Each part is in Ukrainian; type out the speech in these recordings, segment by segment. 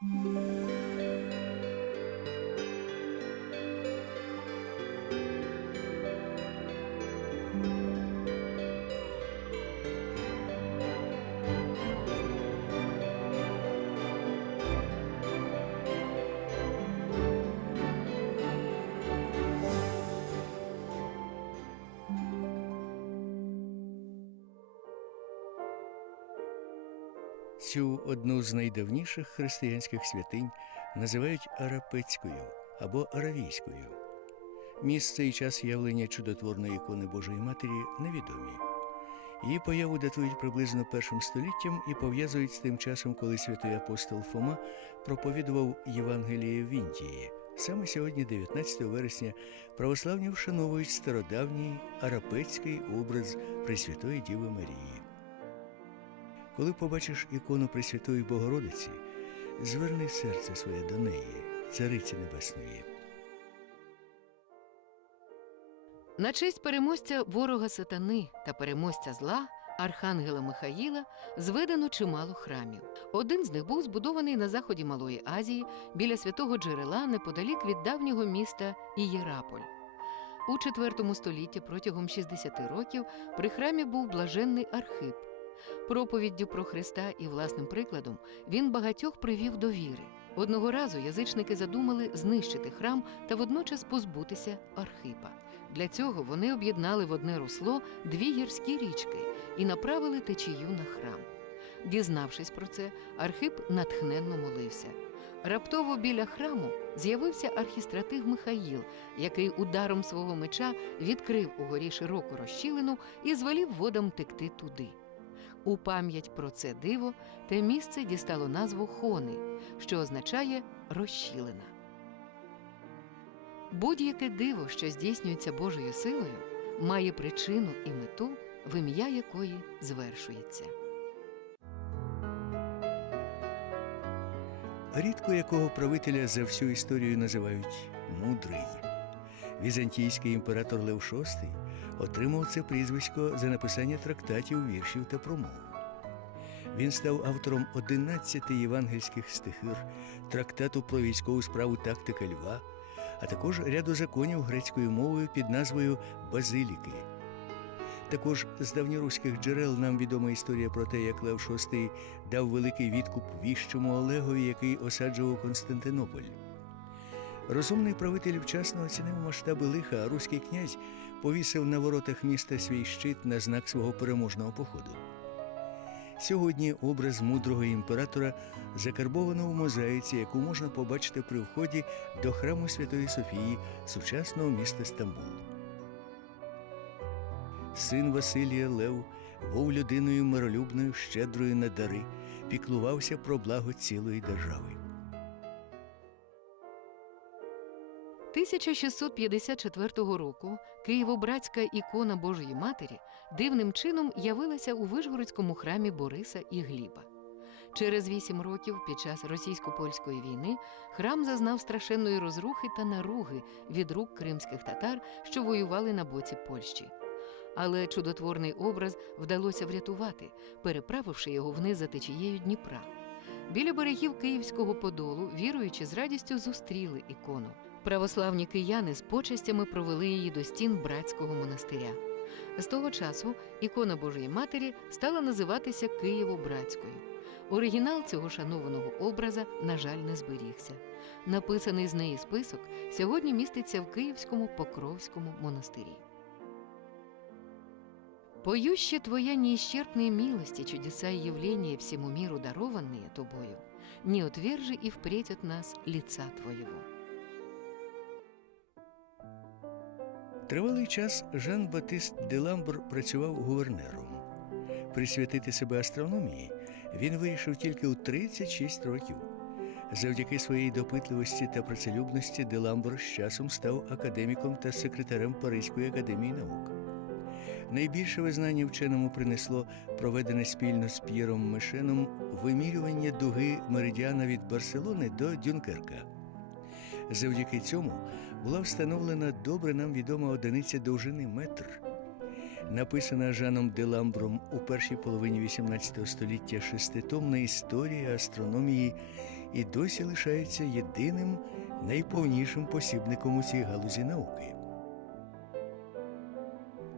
Música Цю одну з найдавніших християнських святинь називають Арапецькою або Аравійською. Місце і час явлення чудотворної ікони Божої Матері невідомі. Її появу датують приблизно першим століттям і пов'язують з тим часом, коли святий апостол Фома проповідував Євангеліє в Індії. Саме сьогодні, 19 вересня, православні вшановують стародавній арапецький образ Пресвятої Діви Марії. Коли побачиш ікону Пресвятої Богородиці, зверни серце своє до неї, Цариці Небесної. На честь переможця ворога сатани та переможця зла, архангела Михаїла, зведено чимало храмів. Один з них був збудований на заході Малої Азії біля святого джерела неподалік від давнього міста Ієраполь. У IV столітті протягом 60 років при храмі був блаженний Архип. Проповіддю про Христа і власним прикладом він багатьох привів до віри. Одного разу язичники задумали знищити храм та водночас позбутися Архипа. Для цього вони об'єднали в одне русло дві гірські річки і направили течію на храм. Дізнавшись про це, Архип натхненно молився. Раптово біля храму з'явився архістратиг Михаїл, який ударом свого меча відкрив угорі широку розщілину і звелів водам текти туди. У пам'ять про це диво те місце дістало назву Хони, що означає розщілина. Будь-яке диво, що здійснюється Божою силою, має причину і мету, в ім'я якої звершується. Рідко якого правителя за всю історію називають мудрий. Візантійський імператор Лев VI отримав це прізвисько за написання трактатів, віршів та промов. Він став автором 11 євангельських стихир, трактату про військову справу тактика льва, а також ряду законів грецькою мовою під назвою Базиліки. Також з давньоруських джерел нам відома історія про те, як Лев VI дав великий відкуп віщому Олегові, який осаджував Константинополь. Розумний правитель вчасно оцінив масштаби лиха, а руський князь повісив на воротах міста свій щит на знак свого переможного походу. Сьогодні образ мудрого імператора закарбовано в мозаїці, яку можна побачити при вході до храму Святої Софії сучасного міста Стамбул. Син Василія Лев був людиною миролюбною, щедрою на дари, піклувався про благо цілої держави. 1654 року Києво-братська ікона Божої Матері дивним чином явилася у Вишгородському храмі Бориса і Гліба. Через вісім років під час російсько-польської війни храм зазнав страшенної розрухи та наруги від рук кримських татар, що воювали на боці Польщі. Але чудотворний образ вдалося врятувати, переправивши його вниз за течією Дніпра. Біля берегів Київського Подолу віруючи з радістю зустріли ікону. Православні кияни з почестями провели її до стін братського монастиря. З того часу ікона Божої Матері стала називатися Києво-Братською. Оригінал цього шанованого образа, на жаль, не зберігся. Написаний з неї список сьогодні міститься в Київському Покровському монастирі. Поюще Твоя неисчерпные милости, чудеса и явления всему миру дарованные Тобою, не отвержи и впредь от нас лица Твоего. Тривалий час Жан Батист Деламбр працював гувернером. Присвятити себе астрономії він вирішив тільки у 36 років. Завдяки своїй допитливості та працелюбності Деламбр з часом став академіком та секретарем Паризької академії наук. Найбільше визнання вченому принесло проведене спільно з П'єром Мешеном вимірювання дуги меридіана від Барселони до Дюнкерка. Завдяки цьому була встановлена добре нам відома одиниця довжини метр. написана Жаном Деламбром у першій половині XVIII століття шеститомна історія астрономії і досі лишається єдиним найповнішим посібником у цій галузі науки.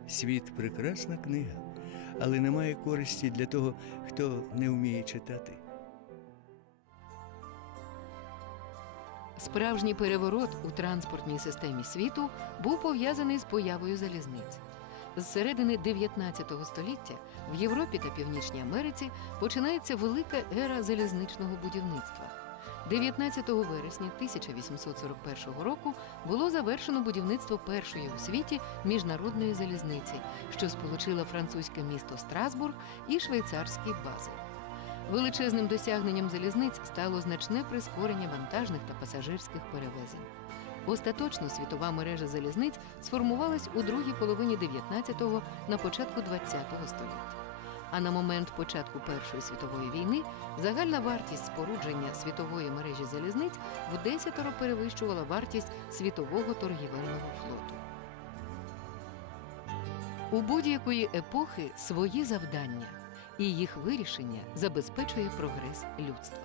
Світ прекрасна книга, але немає користі для того, хто не вміє читати. Справжній переворот у транспортній системі світу був пов'язаний з появою залізниць. З середини 19 століття в Європі та Північній Америці починається велика ера залізничного будівництва. 19 вересня 1841 року було завершено будівництво першої у світі міжнародної залізниці, що сполучила французьке місто Страсбург і швейцарський Базель. Величезним досягненням залізниць стало значне прискорення вантажних та пасажирських перевезень. Остаточно світова мережа залізниць сформувалась у другій половині 19-го на початку 20-го століття. А на момент початку Першої світової війни загальна вартість спорудження світової мережі залізниць в десятеро перевищувала вартість світового торгівельного флоту. У будь-якої епохи свої завдання, і їх вирішення забезпечує прогрес людства.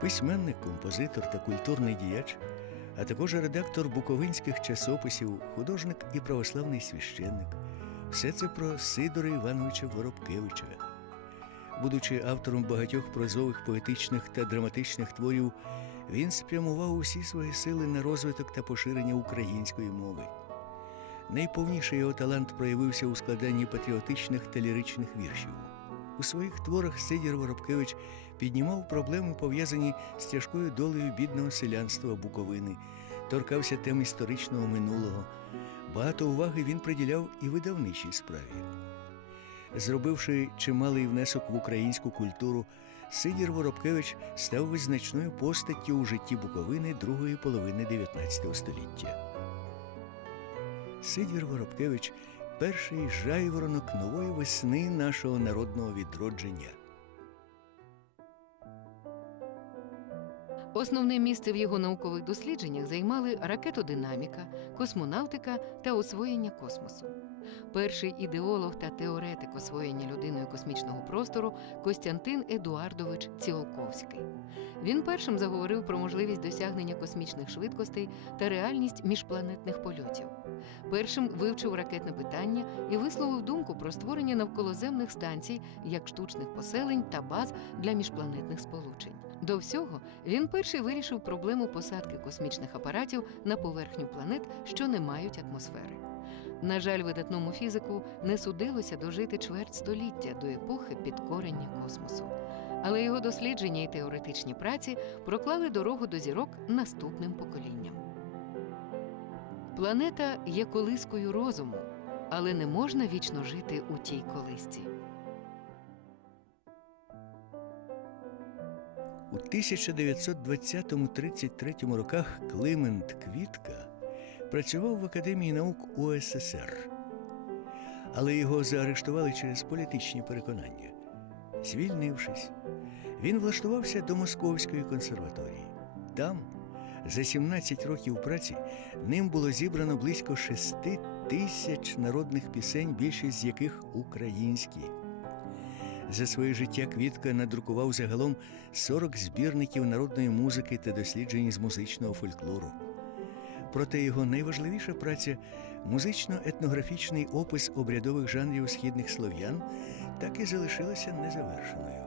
Письменник, композитор та культурний діяч, а також редактор буковинських часописів, художник і православний священник. Все це про Сидора Івановича Воробкевича. Будучи автором багатьох прозових поетичних та драматичних творів, він спрямував усі свої сили на розвиток та поширення української мови. Найповніший його талант проявився у складанні патріотичних та ліричних віршів. У своїх творах Сидір Воробкевич піднімав проблеми, пов'язані з тяжкою долею бідного селянства Буковини, торкався тем історичного минулого. Багато уваги він приділяв і видавничій справі. Зробивши чималий внесок в українську культуру, Сидір Воробкевич став визначною постаттю у житті Буковини другої половини XIX століття. Сидір Воробкевич перший жайворонок нової весни нашого народного відродження. Основне місце в його наукових дослідженнях займали ракетодинаміка, космонавтика та освоєння космосу. Перший ідеолог та теоретик освоєння людиною космічного простору Костянтин Едуардович Ціолковський. Він першим заговорив про можливість досягнення космічних швидкостей та реальність міжпланетних польотів. Першим вивчив ракетне питання і висловив думку про створення навколоземних станцій як штучних поселень та баз для міжпланетних сполучень. До всього він перший вирішив проблему посадки космічних апаратів на поверхню планет, що не мають атмосфери. На жаль, видатному фізику не судилося дожити чверть століття до епохи підкорення космосу. Але його дослідження і теоретичні праці проклали дорогу до зірок наступним поколінням. Планета є колискою розуму, але не можна вічно жити у тій колисці. У 1920-33 роках Климент Квітка працював в Академії наук УССР, але його заарештували через політичні переконання. Звільнившись, він влаштувався до Московської консерваторії. Там, за 17 років праці, ним було зібрано близько 6 тисяч народних пісень, більшість з яких українські. За своє життя Квітка надрукував загалом 40 збірників народної музики та досліджень з музичного фольклору. Проте його найважливіша праця музично-етнографічний опис обрядових жанрів східних слов'ян так і залишилася незавершеною.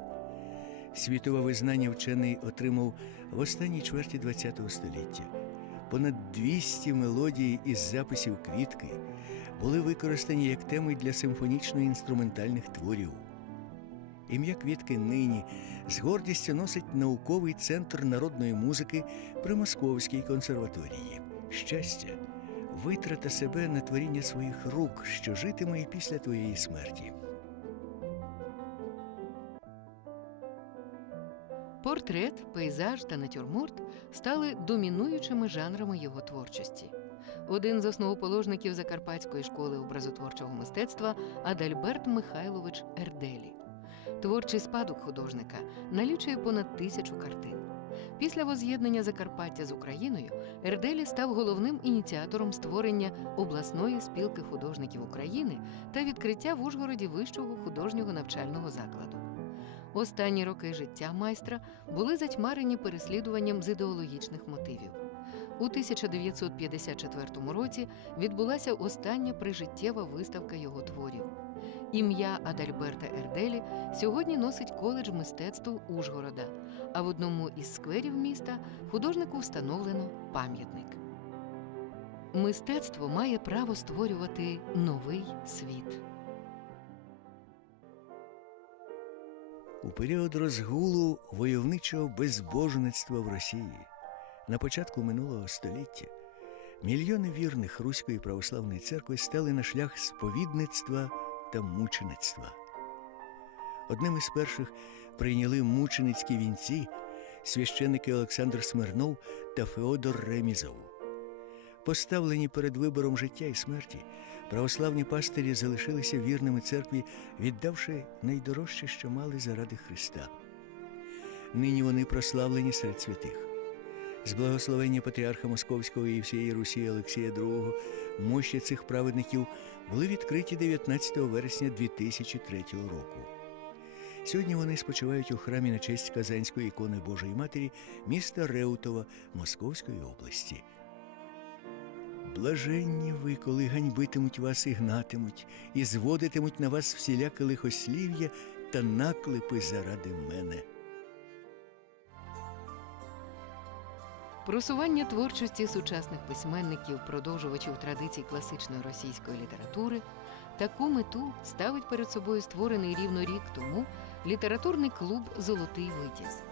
Світове визнання вчений отримав в останній чверті ХХ століття. Понад 200 мелодій із записів квітки були використані як теми для симфонічно-інструментальних творів. Ім'я Квітки нині з гордістю носить науковий центр народної музики при Московській консерваторії. Щастя, витрата себе на творіння своїх рук, що житиме і після твоєї смерті. Портрет, пейзаж та натюрморт стали домінуючими жанрами його творчості. Один з основоположників Закарпатської школи образотворчого мистецтва Адальберт Михайлович Ерделі. Творчий спадок художника налічує понад тисячу картин. Після воз'єднання Закарпаття з Україною Ерделі став головним ініціатором створення обласної спілки художників України та відкриття в Ужгороді вищого художнього навчального закладу. Останні роки життя майстра були затьмарені переслідуванням з ідеологічних мотивів. У 1954 році відбулася остання прижиттєва виставка його творів. Ім'я Адальберта Ерделі сьогодні носить коледж мистецтв Ужгорода, а в одному із скверів міста художнику встановлено пам'ятник. Мистецтво має право створювати новий світ. У період розгулу войовничого безбожництва в Росії на початку минулого століття мільйони вірних Руської православної церкви стали на шлях сповідництва та мучеництва. Одним із перших прийняли мученицькі вінці священники Олександр Смирнов та Феодор Ремізов. Поставлені перед вибором життя і смерті, православні пастирі залишилися вірними церкві, віддавши найдорожче, що мали заради Христа. Нині вони прославлені серед святих. З благословення патріарха Московського і всієї Русі Олексія II мощі цих праведників були відкриті 19 вересня 2003 року. Сьогодні вони спочивають у храмі на честь Казанської ікони Божої Матері міста Реутова Московської області. Блаженні ви, коли ганьбитимуть вас і гнатимуть, і зводитимуть на вас всіляке лихослів'я та наклепи заради мене. Просування творчості сучасних письменників, продовжувачів традицій класичної російської літератури, таку мету ставить перед собою створений рівно рік тому літературний клуб Золотий Витязь.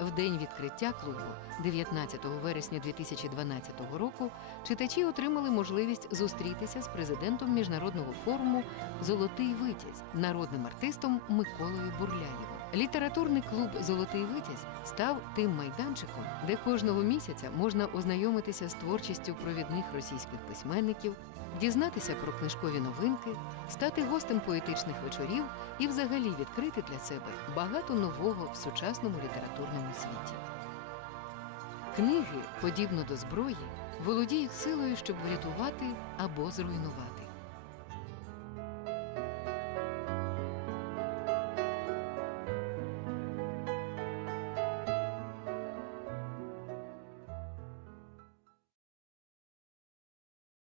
В день відкриття клубу, 19 вересня 2012 року, читачі отримали можливість зустрітися з президентом міжнародного форуму Золотий Витязь, народним артистом Миколою Бурляєвим. Літературний клуб Золотий Витязь став тим майданчиком, де кожного місяця можна ознайомитися з творчістю провідних російських письменників, дізнатися про книжкові новинки, стати гостем поетичних вечорів і взагалі відкрити для себе багато нового в сучасному літературному світі. Книги, подібно до зброї, володіють силою, щоб врятувати або зруйнувати.